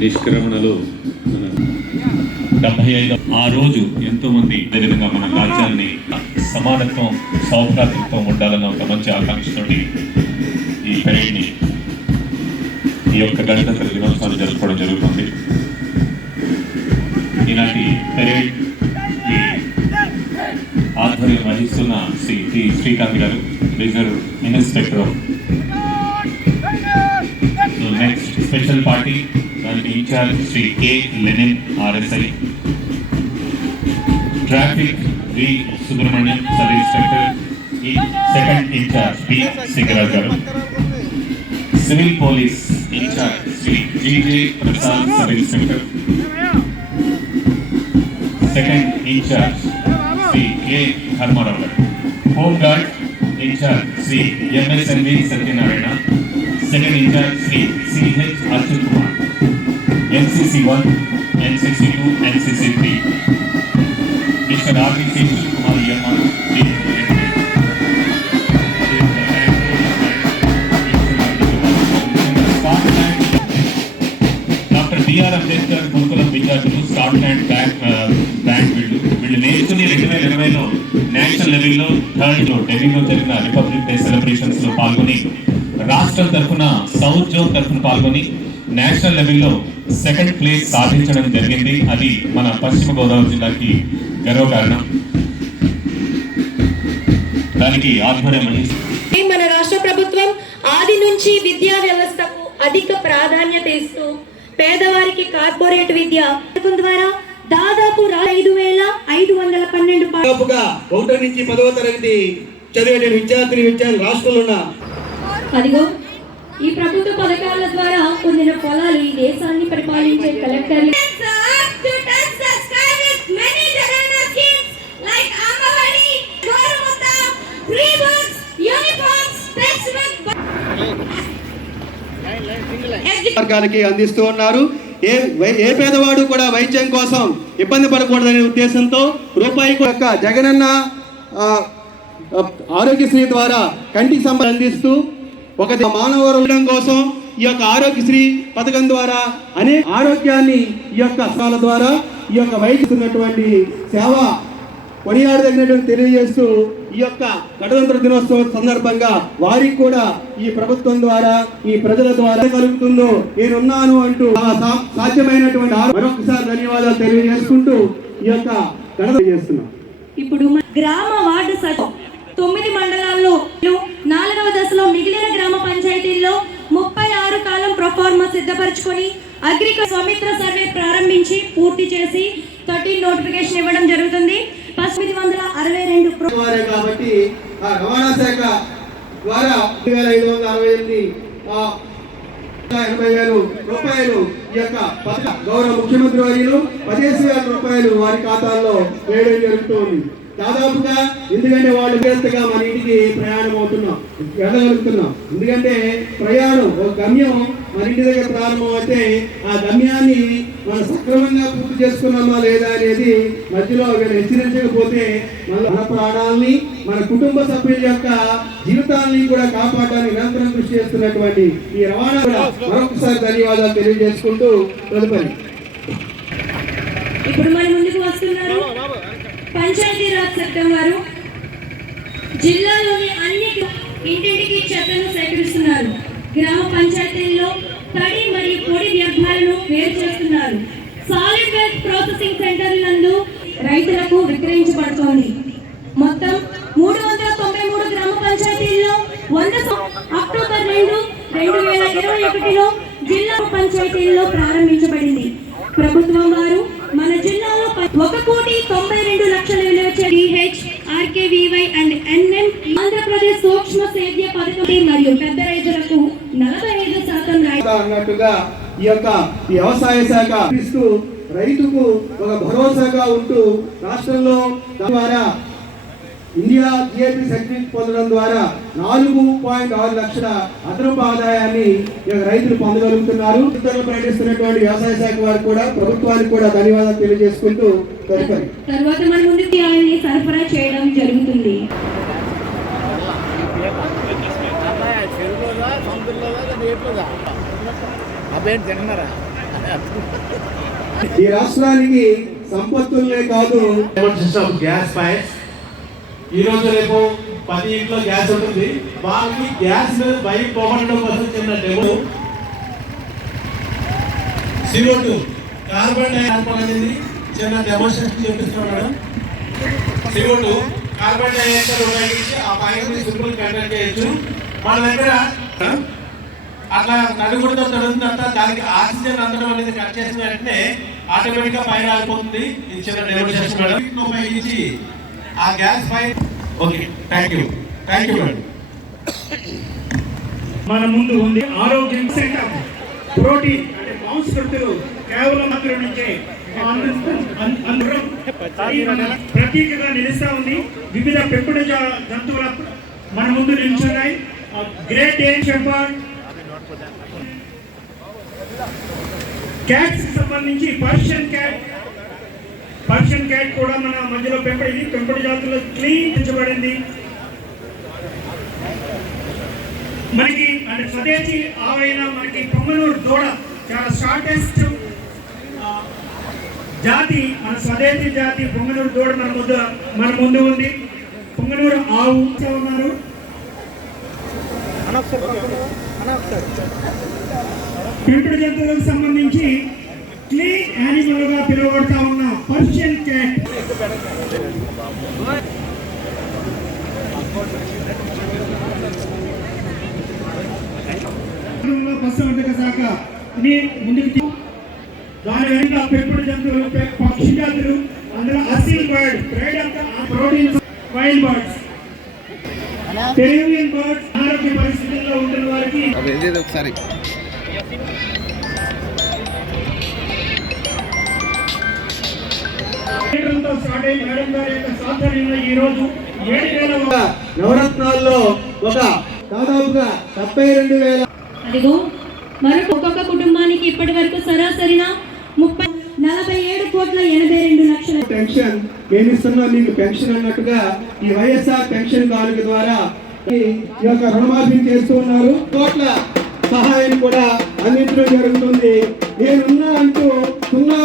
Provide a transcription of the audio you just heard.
నిష్క్రమణలో డెబ్బై ఐదు. ఆ రోజు ఎంతో మంది అదేవిధంగా మన రాజ్యాన్ని సమానత్వం సౌభ్రాతృత్వం ఉండాలన్న ఒక మంచి ఆకాంక్షతోటి ఈ పెరేడ్ని ఈ యొక్క గణతంత్ర దినోత్సవాన్ని జరుపుకోవడం జరుగుతుంది. పెరేడ్ ఆధ్వర్యం వహిస్తున్న Shri T Srikanth garu reserve inspector so next special party దానికి in charge Shri K Lenin RSI. Traffic V Subrahmanyam sub inspector second in charge P Singaraj garu. Civil police in charge Shri GJ Prasad sub inspector. second in charge, C K A. Harmaravar. Home guard in charge, C. MSNV Satyanarayana. Second in charge, C. C.H. Archit Kumar. NCC 1, NCC 2, NCC 3. Mr. R.V. our Yamaha. రెండు national లెవెల్లో థర్డ్లో ఢిల్లీలో జరిగిన republic day సెలబ్రేషన్స్లో పాల్గొని రాష్ట్రం తరఫున south zone తరఫున పాల్గొని నేషనల్ లెవెల్లో సెకండ్ ప్లేస్ సాధించడం జరిగింది. అది మన పశ్చిమ గోదావరి జిల్లాకి గర్వకారణం దానికి ఆధ్వర్యం మన రాష్ట్ర ప్రభుత్వం ఆది నుంచి విద్యా వ్యవస్థకు అధిక ప్రాధాన్యత ఇస్తూ పేదవారికి కార్పొరేట్ విద్య ద్వారా దాదాపు ఐదు వేల ఐదు వందల పన్నెండు ఒకటో నుంచి పదవ తరగతి చదివే విద్యార్థిని విద్యార్థి రాష్ట్రంలో ఉన్న అదిగో ఈ ప్రభుత్వ పథకాల ద్వారా పొందిన పొలాలు ఈ దేశాన్ని పరిపాలించే కలెక్టర్లు వర్గాలకి అందిస్తూ ఉన్నారు ఏ వై- ఏ పేదవాడు కూడా వైద్యం కోసం ఇబ్బంది పడకూడదనే ఉద్దేశంతో రూపాయి యొక్క జగనన్న ఆరోగ్యశ్రీ ద్వారా కంటికి సంబంధం అందిస్తూ ఒక మానవ ఉండడం కోసం ఈ యొక్క ఆరోగ్యశ్రీ పథకం ద్వారా అనే ఆరోగ్యాన్ని ఈ యొక్క అస్త్రాల ద్వారా ఈ యొక్క వైద్యున్నటువంటి సేవ కొనియాడదగినటువంటి తెలియజేస్తూ ఈ యొక్క గణతంత్ర దినోత్సవం సందర్భంగా వారికి కూడా ఈ ప్రభుత్వం ద్వారా ఈ ప్రజల ద్వారా కలుగుతుందో నేనున్నాను అంటూ సాధ్యమైనటువంటి మరొకసారి ధన్యవాదాలు తెలియజేసుకుంటూ ఈ యొక్క గణత చేస్తున్నాం. ఇప్పుడు గ్రామ వార్డు సచివ తొమ్మిది మండలాల్లో నాలుగవ దశలో మిగిలిన గ్రామ పంచాయతీల్లో ముప్పై ఆరు కాలం ప్రొఫార్మా సిద్ధపరచుకొని అగ్రికల్చర్ స్వమిత్ర సర్వే ప్రారంభించి పూర్తి చేసి థర్టీన్ నోటిఫికేషన్ ఇవ్వడం జరుగుతుంది. పంతొమ్మిది వందల అరవై రెండు కాబట్టి రవాణా శాఖ ద్వారా వేల ఐదు వందల అరవై ఎనిమిది ఎనభై వేలు రూపాయలు ఈ యొక్క గౌరవ ముఖ్యమంత్రి వర్యులు పదిహేను వేల రూపాయలు వారి ఖాతాల్లో వేయడం జరుగుతుంది. దాదాపుగా ఎందుకంటే వాళ్ళు వేస్తగా మన ఇంటికి ప్రయాణం అవుతున్నాం వెళ్ళగలుగుతున్నాం. ఎందుకంటే ప్రయాణం ఒక గమ్యం మన ఇంటి దగ్గర ప్రారంభం అయితే ఆ గమ్యాన్ని మనం సక్రమంగా పూర్తి చేసుకున్నామా లేదా అనేది మధ్యలో వీళ్ళు హెచ్చరించకపోతే మన మన ప్రాణాలని మన కుటుంబ సభ్యుల యొక్క జీవితాన్ని కూడా కాపాడడానికి నిరంతరం కృషి చేస్తున్నటువంటి ఈ రవాణా కూడా మరొకసారి ధన్యవాదాలు తెలియజేసుకుంటూ తదుపరి. ఇప్పుడు మన ముందుకు వస్తున్నారు. పంచాయతీ రాజ్ చట్టం వారు జిల్లాలోని అన్ని ఇంటింటికి చెత్తను సేకరిస్తున్నారు. గ్రామ పంచాయతీల్లో తడి మరియు పొడి వ్యర్థాలను వేరు చేస్తున్నారు. సాలిడ్ వేస్ట్ ప్రాసెసింగ్ సెంటర్ నందు రైతులకు విక్రయించబడుతోంది. మొత్తం మూడు వందల తొంభై మూడు గ్రామ పంచాయతీల్లో వంద అక్టోబర్ రెండు రెండు వేల ఇరవై ఒకటిలో జిల్లా పంచాయతీల్లో ప్రారంభించబడింది. ప్రభుత్వం వారు మరియు పెద్ద రైతులకు నలభై ఐదు శాతం అన్నట్టుగా ఈ యొక్క వ్యవసాయ శాఖ ఇస్తూ రైతుకు ఒక భరోసాగా ఉంటూ రాష్ట్రంలో ద్వారా ఇండియా జిఐపి సర్టిఫికేట్ పొందడం ద్వారా నాలుగు పాయింట్ ఆరు లక్షల అదనపు ఆదాయాన్ని రైతులు పొందగలుగుతున్నారు. ప్రకటిస్తున్నటువంటి వ్యవసాయ శాఖ వారికి కూడా ప్రభుత్వానికి కూడా ధన్యవాదాలు తెలియజేసుకుంటూ తదుపరి. తర్వాత మన ముందుకి సరఫరా చేయడం జరుగుతుంది. తిన్నారా ఈ రాష్ట్రానికి సంపత్తులనే కాదు. గ్యాస్ పైప్స్ ఈ రోజు రేపు పది ఇంట్లో గ్యాస్ ఉంటుంది. వాళ్ళకి గ్యాస్ బయట పోగొట్టడం కోసం చిన్న demo. CO two carbon dioxide అనేది చిన్న డెమోన్స్ట్రేషన్ చూపిస్తున్నాం madam. CO two carbon dioxide ఉపయోగించి ఆ పైప్ని సింపుల్ కండక్ట్ చేయొచ్చు. మన దగ్గర అట్లా నలుగురితో తడుగుతున్న తర్వాత దానికి ఆక్సిజన్ అందడం అనేది కట్ చేసిన వెంటనే ఆటోమేటిక్గా పైన ఆగిపోతుంది. ఇది చిన్న డెమోన్స్ట్రేషన్ మేడం. ఉపయోగించి ఆ gas pi okay thank you thank you madam. మన ముందు ఉంది ఆరోగ్యం సెటప్. ప్రోటీన్ అంటే మాంసకృతులు కేవలం అందులో నుంచే ప్రత్యేకంగా అందరం. నిలుస్తా ఉంది. వివిధ పెంపుడు జా- జంతువుల మన ముందు నిల్చున్నాయి. గ్రేట్ ఏం షెపర్డ్ క్యాట్స్ సంబంధించి పర్షియన్ క్యాట్ పర్షియన్ క్యాట్ కూడా మన మధ్యలో పెంపడి పెంపుడు జాతుల్లో క్లీన్ పెంచబడింది. మనకి అంటే స్వదేశీ ఆవైన మనకి పొంగనూరు దూడ చాలా షార్టెస్ట్ జాతి మన స్వదేశీ జాతి పొంగనూరు దూడ మన ముందు మన ముందు ఉంది. పొంగనూరు ఆవు ఉన్నారు పెంపుడు జంతువులకు సంబంధించి క్లీన్ యానిమల్గా పిలువబడతా ఉన్న పర్షియన్ క్యాట్. పశుసంవర్ధక శాఖ ముందుకు దాని వెనుక పెంపుడు జంతువులు పక్షి జాతులు అందులో Aseel bird pride of the proteins wild birds. Peruvian birds ఆరోగ్య పరిస్థితుల్లో ఉంటున్న వారికి ఒకసారి. నవరత్నాల్లో ఒక దాదాపుగా డెబ్బై రెండు వేల అదిగో మరొక ఒక్కొక్క కుటుంబానికి ఇప్పటి వరకు సరాసరిన ముప్పై నలభై ఏడు కోట్ల ఎనభై రెండు లక్షల పెన్షన్ ఏమి ఇస్తున్నా మీకు పెన్షన్ అన్నట్టుగా ఈ వైఎస్ఆర్ పెన్షన్ కానుక ద్వారా ఈ యొక్క రుణమాఫీ చేస్తూ ఉన్నారు. కోట్ల సహాయం కూడా అందించడం జరుగుతుంది. నేనున్నా అంటూ సున్నా